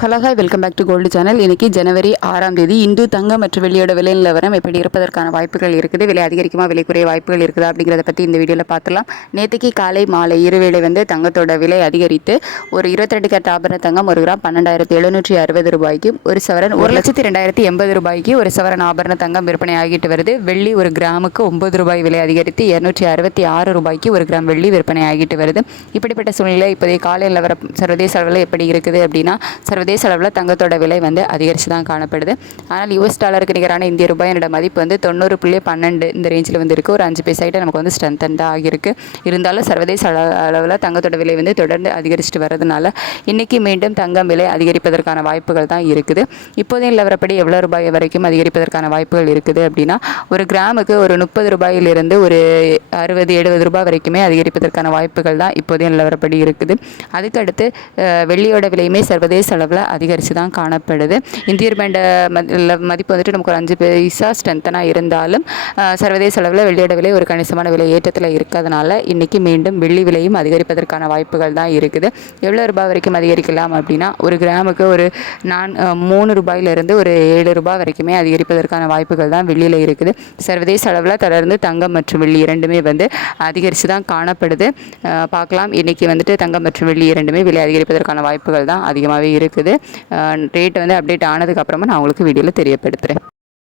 Hello hi welcome back to gold channel. இன்றைக்கி ஜனவரி ஆறாம் தேதி. இந்து தங்கம் மற்றும் வெளியோட விலை நிலவரம் எப்படி இருப்பதற்கான வாய்ப்புகள் இருக்குது? விலை அதிகரிக்குமா? விலை குறைய வாய்ப்புகள் இருக்குதா? அப்படிங்கிறத பற்றி இந்த வீடியோவில் பார்த்துலாம் நேற்றுக்கு காலை மாலை இருவேளை வந்து தங்கத்தோட விலை அதிகரித்து ஒரு இருபத்திரெண்டு கேரட் ஆபரண தங்கம் ஒரு கிராம் பன்னெண்டாயிரத்தி எழுநூற்றி அறுபது ரூபாய்க்கு ஒரு சவரன் ஒரு லட்சத்தி ரெண்டாயிரத்தி எண்பது ரூபாய்க்கு ஒரு சவரன் ஆபரண தங்கம் விற்பனை ஆகிட்டு வருது. வெள்ளி ஒரு கிராமுக்கு ஒன்பது ரூபாய் விலை அதிகரித்து இரநூற்றி அறுபத்தி ஆறு ரூபாய்க்கு ஒரு கிராம் வெள்ளி விற்பனை ஆகிட்டு வருது. இப்படிப்பட்ட சூழ்நிலை இப்போதைய காலை நிலவரம் சர்வதேச அளவில் எப்படி இருக்குது அப்படின்னா சர்வதேச அளவில் தங்கத்தோட விலை வந்து அதிகரித்து தான் காணப்படுது. ஆனால் யூஎஸ் டாலருக்கு நிகரான இந்திய ரூபாயோட மதிப்பு வந்து தொண்ணூறு புள்ளி பன்னெண்டு இந்த ரேஞ்சில் வந்து இருக்குது ஒரு அஞ்சு பைசாயிட்ட நமக்கு வந்து ஸ்ட்ரென்தன் தான் ஆகியிருக்கு. இருந்தாலும் சர்வதேச அள அளவில் தங்கத்தோட விலை வந்து தொடர்ந்து அதிகரிச்சுட்டு வர்றதுனால இன்றைக்கி மீண்டும் தங்கம் விலை அதிகரிப்பதற்கான வாய்ப்புகள் தான் இருக்குது. இப்போதைய நிலவரப்படி எவ்வளோ ரூபாய் வரைக்கும் அதிகரிப்பதற்கான வாய்ப்புகள் இருக்குது அப்படின்னா ஒரு கிராமுக்கு ஒரு முப்பது ரூபாயிலிருந்து ஒரு அறுபது எழுபது ரூபாய் வரைக்குமே அதிகரிப்பதற்கான வாய்ப்புகள் தான் இப்போதைய நிலவரப்படி இருக்குது. அதுக்கடுத்து வெள்ளியோட விலையுமே சர்வதேச அளவில் அதிகரித்து தான் காணப்படுது. இந்திய ரூபாயோட மதிப்பு வந்துட்டு நமக்கு ஒரு அஞ்சு பைசா ஸ்ட்ரென்த்தனாக இருந்தாலும் சர்வதேச அளவில் வெள்ளியோட விலை ஒரு கணிசமான விலை ஏற்றத்தில் இருக்கிறதுனால இன்றைக்கி மீண்டும் வெள்ளி விலையும் அதிகரிப்பதற்கான வாய்ப்புகள் தான் இருக்குது. எவ்வளோ ரூபாய் வரைக்கும் அதிகரிக்கலாம் அப்படின்னா ஒரு கிராமுக்கு ஒரு நான் மூணு ரூபாயிலிருந்து ஒரு ஏழு ரூபாய் வரைக்குமே அதிகரிப்பதற்கான வாய்ப்புகள் தான் வெள்ளியில் இருக்குது. சர்வதேச அளவில் தொடர்ந்து தங்கம் மற்றும் வெள்ளி இரண்டுமே வந்து அதிகரித்து தான் காணப்படுது பார்க்கலாம். இன்றைக்கி வந்துட்டு தங்கம் மற்றும் வெள்ளி இரண்டுமே விலை அதிகரிப்பதற்கான வாய்ப்புகள் தான் அதிகமாகவே இருக்குது. ரேட் வந்து அப்டேட் ஆனதுக்கப்புறமா நான் உங்களுக்கு வீடியோவில் தெரியப்படுத்துகிறேன்